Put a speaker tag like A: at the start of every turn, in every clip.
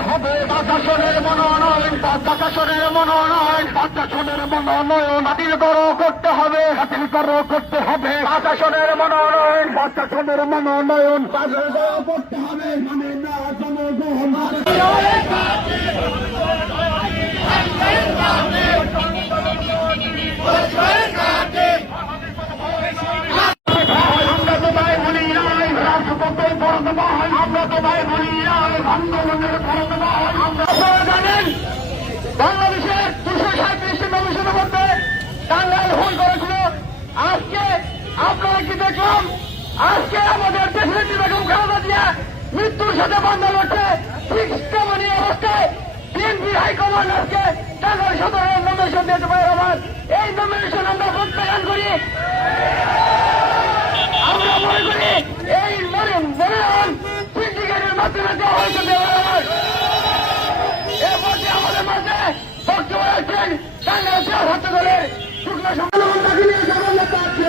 A: হবে বাতাসনের মনোনয়ন বাতাসনের মনোনয়ন বাতাসনের মনোনয়ন বাতিল করো করতে হবে বাতিল করো করতে হবে। বাতাসনের মনোনয়ন বাতাসনের মনোনয়ন বাতিল করো করতে হবে মানে না দুশো সাঁত্রিশটি মানুষের মধ্যে টাঙ্গাইল হুল করেছিল আজকে আপনারা কি দেখলাম আজকে আমাদের প্রেসিডেন্ট বেগম মৃত্যুর সাথে বান্ধা লড়ছে ঠিক তেমনই অবস্থায় বিএনপি হাইকমান্ড আজকে টাঙ্গাইল সদরের নমিনেশন আমার এই নমিনেশন আমরা প্রত্যাখ্যান করি আমরা মনে করি এই মনে মনে হন এর মধ্যে আমাদের মাঝে বক্তব্য রাখছেন জেলা ছাত্র দলের শুক্লা সম্মেলন জগন্নাথ আছে।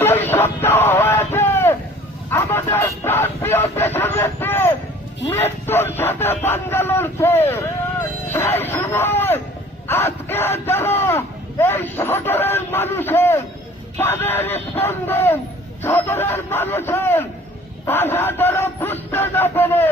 A: দুই সপ্তাহ হয়েছে। মৃত্যুর সাথে পাঞ্জা লড়ছে। সেই সময় আজকে যারা এই সদরের মানুষের তাদের স্পন্দন, সদরের মানুষের বাধা যারা বুঝতে না পেরে